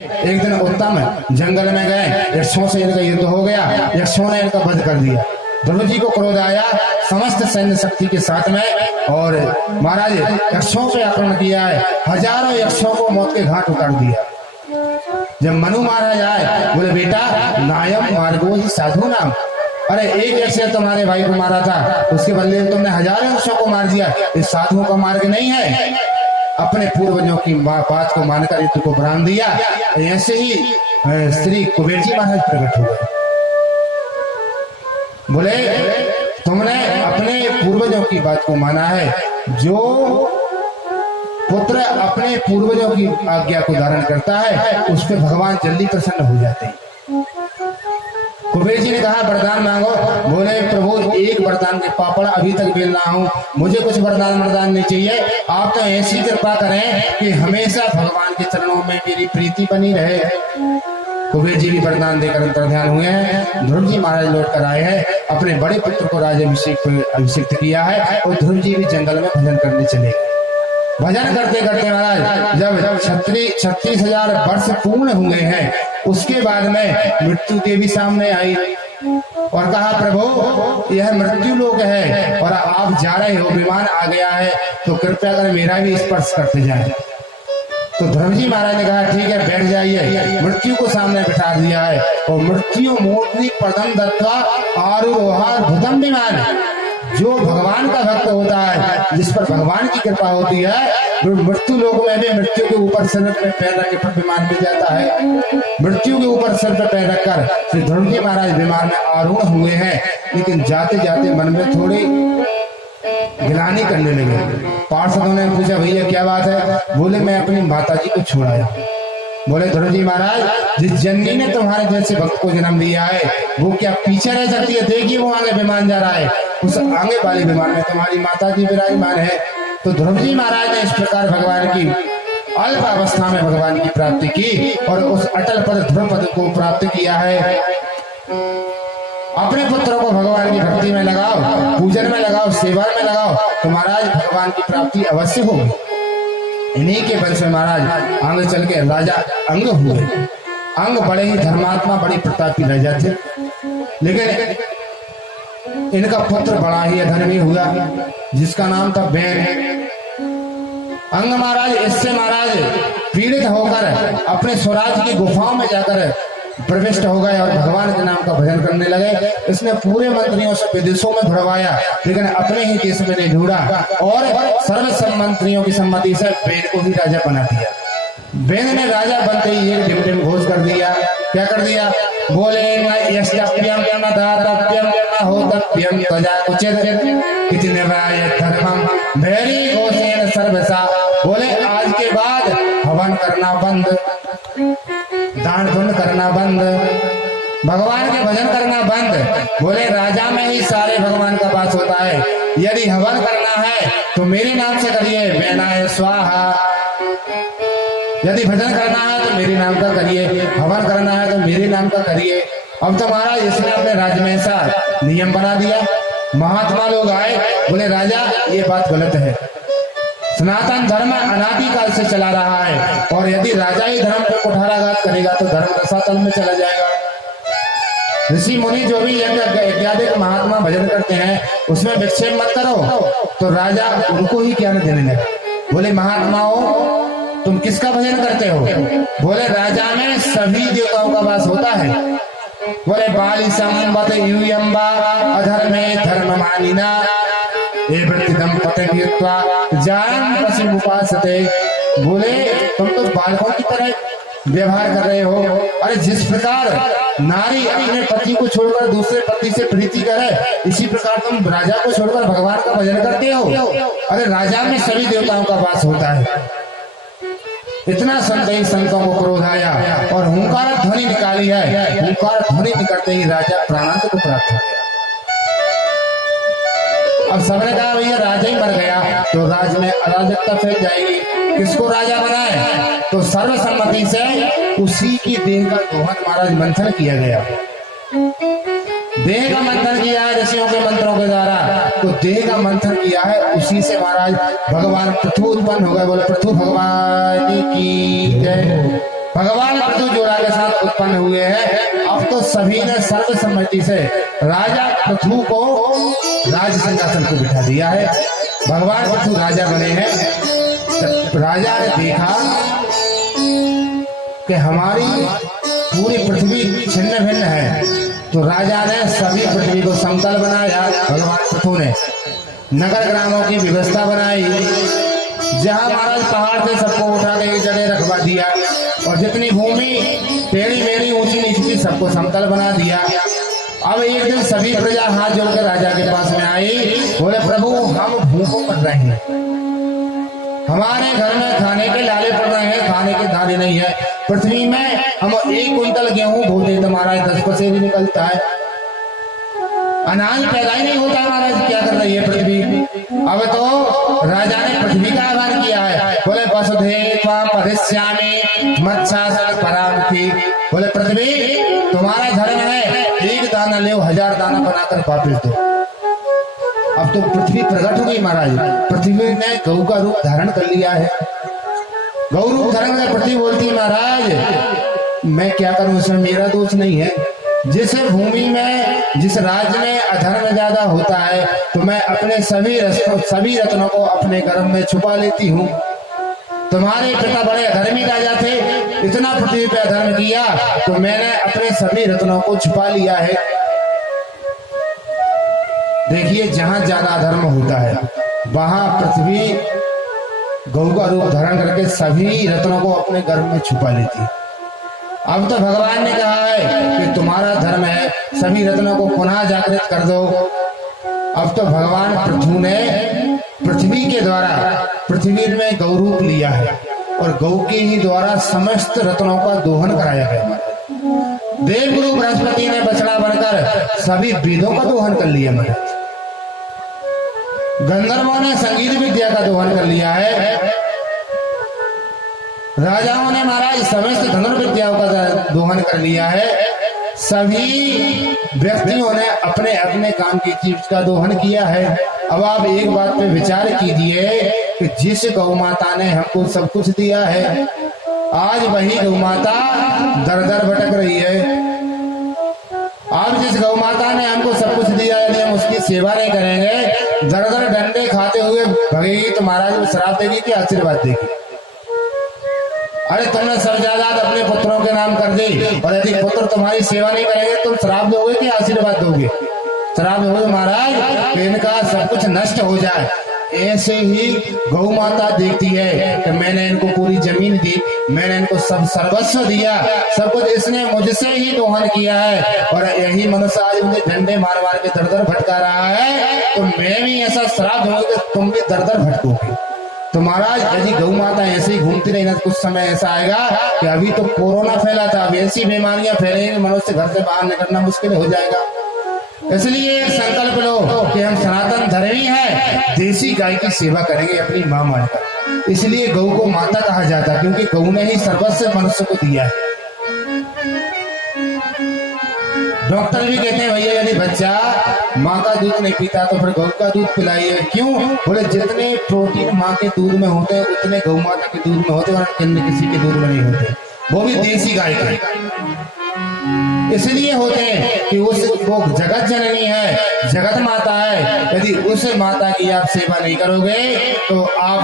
एक दिन उत्तम जंगल में गए, यक्षों से इनका युद्ध हो गया, यक्षों ने इनका वध कर दिया। ध्रुव जी को क्रोध आया समस्त सैन्य शक्ति के साथ में, और महाराज यक्षों पे आक्रमण किया है, हजारों यक्षों को मौत के घाट उतार दिया। जब मनु महाराज आए, बोले बेटा नायम मार्गो ही साधु नाम, अरे एक यक्ष ने तुम्हारे भाई को मारा था, उसके बदले में तुमने हजारों यक्षों को मार दिया, इस साधुओं का मार्ग नहीं है। अपने पूर्वजों की बात को मानकर ऋतु को भ्राम दिया। ऐसे ही श्री कुबेर जी महाराज प्रकट हुए, बोले तुमने अपने पूर्वजों की बात को माना है, जो पुत्र अपने पूर्वजों की आज्ञा को धारण करता है उस पर भगवान जल्दी प्रसन्न हो जाते हैं। कुबेर जी ने कहा वरदान मांगो, बोले प्रभु एक वरदान के पापड़ अभी तक बेल रहा हूँ, मुझे कुछ वरदान नहीं चाहिए, आप तो ऐसी कृपा करें कि हमेशा भगवान के चरणों में मेरी प्रीति बनी रहे। कुबेर जी भी वरदान देकर अंतर्ध्यान हुए हैं। ध्रुव जी महाराज लौट कर आए हैं, अपने बड़े पुत्र को अभिषिक्त किया है, और ध्रुव जी भी जंगल में भजन करने चले गए। भजन करते करते महाराज जब 36,000 वर्ष पूर्ण हुए हैं, उसके बाद में मृत्यु देवी सामने आई और कहा प्रभु यह मृत्यु लोक है और आप जा रहे हो, विमान आ गया है, तो कृपया कर मेरा भी स्पर्श करते जाए। तो ध्रुव जी महाराज ने कहा ठीक है बैठ जाइए, मृत्यु को सामने बिठा दिया है, और मृत्यु मूर्ति पदम दत्वा आरोहार भुतम विमान, जो भगवान का भक्त होता है, जिस पर भगवान की कृपा होती है, वो मृत्यु लोक में भी मृत्यु के ऊपर सिर पे पैर रख के विमान में जाता है। मृत्यु के ऊपर सिर पे पैर रखकर श्री ध्रुव जी महाराज विमान में आरूढ़ हुए हैं, लेकिन जाते जाते मन में थोड़ी गिलानी करने लगे। पार्षदों ने पूछा भैया क्या बात है? बोले मैं अपनी माता जी को छोड़ाया। बोले ध्रुव जी महाराज जिस जननी ने तुम्हारे जैसे भक्त को जन्म दिया है वो क्या पीछे रह सकती है? देखिए वो आगे विमान जा रहा है, उस आगे वाले विमान में तुम्हारी माता जी विराजमान है। तो ध्रुव जी महाराज ने इस प्रकार भगवान की अल्प अवस्था में भगवान की प्राप्ति की और उस अटल पद ध्रुव पद को प्राप्त किया है। अपने पुत्रों को भगवान की भक्ति में लगाओ, पूजन में लगाओ, सेवा में लगाओ, तो महाराज भगवान की प्राप्ति अवश्य होगी। इन्हीं के वंश में महाराज आगे चल के राजा अंग हुए। अंग बड़े ही धर्मात्मा, बड़ी प्रतापी राजा थे, लेकिन इनका पुत्र बड़ा ही अधर्मी हुआ जिसका नाम था बैन। अंग महाराज इससे महाराज पीड़ित होकर अपने स्वराज की गुफाओं में जाकर प्रविष्ट हो गए और भगवान के नाम का भजन करने लगे। इसने पूरे मंत्रियों से विदेशों में ढूंढवाया, लेकिन अपने ही देश में नहीं ढूंढा और सर्व मंत्रियों की सम्मति से बैन को ही राजा बना दिया। बैन ने राजा बनते ही एक ढिमढिम घोष कर दिया। क्या कर दिया? बोले न यष्टप्यम न दातप्यम न होतप्यम त्वजा उचित इति निवाय धर्मम भैरी घोषेण सर्वसा। बोले आज के बाद हवन करना बंद, दान पुण्य करना बंद, भगवान के भजन करना बंद। बोले राजा में ही सारे भगवान का वास होता है, यदि हवन करना है तो मेरे नाम से करिए, बैनाय स्वाहा। यदि भजन करना है तो मेरे नाम का करिए, हवन करना है तो मेरे नाम का करिए। अब तो महाराज इसने अपने राज्य में ऐसा नियम बना दिया। महात्मा लोग आए, बोले राजा ये बात गलत है, सनातन धर्म अनादिकाल से चला रहा है और यदि राजा ही धर्म पे कुठाराघात करेगा तो धर्म रसातल में चला जाएगा। ऋषि मुनि जो भी इत्यादि महात्मा भजन करते हैं उसमें विक्षेप मत करो। तो राजा उनको ही ज्ञान देने लगा। बोले महात्माओं तुम किसका भजन करते हो? बोले राजा में सभी देवताओं का वास होता है। बोले बाली संबत यूयम्बा अधर्मे धर्म मानिना उपासते। बोले तुम तो बालकों की तरह व्यवहार कर रहे हो। अरे जिस प्रकार नारी अपने पति को छोड़कर दूसरे पति से प्रीति करे, इसी प्रकार तुम राजा को छोड़कर भगवान का भजन करते हो। अरे राजा में सभी देवताओं का वास होता है। इतना संतों को क्रोध आया और हुंकार ध्वनि निकाली है। हुंकार ध्वनि निकलते ही राजा प्राणांत को प्राप्त हो गया। अब सबने कहा भैया राजा ही मर गया तो राज में अराजकता फैल जाएगी, किसको राजा बनाए? तो सर्वसम्मति से उसी की देह का दोहन महाराज मंथन किया गया। देह का मंथन किया है ऋषियों के मंत्रों के द्वारा, तो देह का मंथन किया है उसी से महाराज भगवान पृथु उत्पन्न हो गए। बोले पृथु भगवान की जय। भगवान पृथु जोड़ा के साथ उत्पन्न हुए हैं। अब तो सभी ने सर्वसम्मति से राजा पृथु को राज सिंहासन पर बिठा दिया है। भगवान पृथु राजा बने हैं। राजा ने देखा कि हमारी पूरी पृथ्वी छिन्न भिन्न है, तो राजा ने सभी पृथ्वी को समतल बनाया। भगवान पृथु ने नगर ग्रामों की व्यवस्था बनाई, जहां महाराज पहाड़ से सबको उठा के एक जगह रखवा दिया, और जितनी भूमि टेढ़ी मेढ़ी ऊंची नीची थी सबको समतल बना दिया। अब एक दिन सभी प्रजा हाथ जोड़कर राजा के पास में आई, बोले प्रभु हम भूखों मर रहे हैं, हमारे घर में खाने के लाले पड़ रहे हैं, खाने के दाने नहीं है। पृथ्वी में हम 1 कुंतल गेहूं बोते तो महाराज 10 पैसे भी निकलता है, अनाज पैदा ही नहीं होता महाराज, क्या कर रही है पृथ्वी। अब तो राजा ने पृथ्वी का आह्वान किया है, बोले वसुधैव परिश्यामि मत्स्यासनं परामुखी, बोले पृथ्वी तुम्हारा धर्म है, 1 दाना ले 1000 दाना बनाकर वापिस दो। अब तो पृथ्वी प्रकट हो गई महाराज, पृथ्वी ने गौ का रूप धारण कर लिया है। गौ रूप धारण कर पृथ्वी बोलती महाराज मैं क्या करूं, इसमें मेरा दोष नहीं है। जिस भूमि में जिस राज्य में अधर्म ज्यादा होता है तो मैं अपने सभी रत्नों को अपने गर्भ में छुपा लेती हूँ। तुम्हारे पिता बड़े अधर्मी राजा थे, इतना पृथ्वी पे अधर्म किया तो मैंने अपने सभी रत्नों को छुपा लिया है। देखिए जहां ज्यादा अधर्म होता है वहां पृथ्वी गौ का रूप धारण करके सभी रत्नों को अपने गर्भ में छुपा लेती है। अब तो भगवान ने कहा है कि तुम्हारा धर्म है, सभी रत्नों को पुनः जागृत कर दो। अब तो भगवान पृथु ने पृथ्वी के द्वारा पृथ्वी में गौ रूप लिया है, और गौ के ही द्वारा समस्त रत्नों का दोहन कराया गया। देवगुरु बृहस्पति ने बछड़ा बनकर सभी वेदों का दोहन कर लिया महाराज। गंधर्वों ने संगीत विद्या का दोहन कर लिया है। राजाओं ने महाराज समस्त धनुर्विद्याओं का दोहन कर लिया है। सभी व्यक्तियों ने अपने अपने काम की चीज का दोहन किया है। अब आप एक बात पे विचार कीजिए कि जिस गौ माता ने हमको सब कुछ दिया है, आज वही गौ माता दर दर भटक रही है। आज जिस गौ माता ने हमको सब कुछ दिया, यदि हम उसकी सेवा नहीं करेंगे, दर दर डंडे खाते हुए भगेगी तो महाराज वो श्राप देगी कि आशीर्वाद देगी। अरे तुमने सब जायदाद अपने पुत्रों के नाम कर दी, और यदि पुत्र तुम्हारी सेवा नहीं करेंगे तुम श्राप दोगे कि आशीर्वाद दोगे? श्राप दोगे महाराज, कि इनका सब कुछ नष्ट हो जाए। ऐसे ही गौ माता देखती है कि मैंने इनको पूरी जमीन दी, मैंने इनको सब सर्वस्व दिया, सब कुछ इसने मुझसे ही दोहन किया है, और यही मनुष्य आज मुझे झंडे मार मार के दर दर भटका रहा है, तो मैं भी ऐसा श्राप दूंगा कि तुम भी दर दर भटकोगे। तो महाराज यदि गौ माता ऐसे ही घूमती रही ना, कुछ समय ऐसा आएगा कि अभी तो कोरोना फैला था, अब ऐसी बीमारियां फैलेंगी, मनुष्य घर से बाहर निकलना मुश्किल हो जाएगा। इसलिए संकल्प लो कि हम सनातन धर्मी हैं, देसी गाय की सेवा करेंगे अपनी मां मानकर। इसलिए गौ को माता कहा जाता है, क्योंकि गौ ने ही सर्वस्व मनुष्य को दिया है। डॉक्टर भी कहते हैं भैया यदि बच्चा माँ का दूध नहीं पीता तो फिर गौ का दूध पिलाइए। क्यों? बोले जितने प्रोटीन माँ के दूध में होते हैं उतने गौ माता के दूध में होते हैं, और अन्य किसी के दूध में नहीं होते, वो भी देसी गाय के। इसलिए होते हैं कि वो जगत जननी है, जगत माता है। यदि उस माता की आप सेवा नहीं करोगे तो आप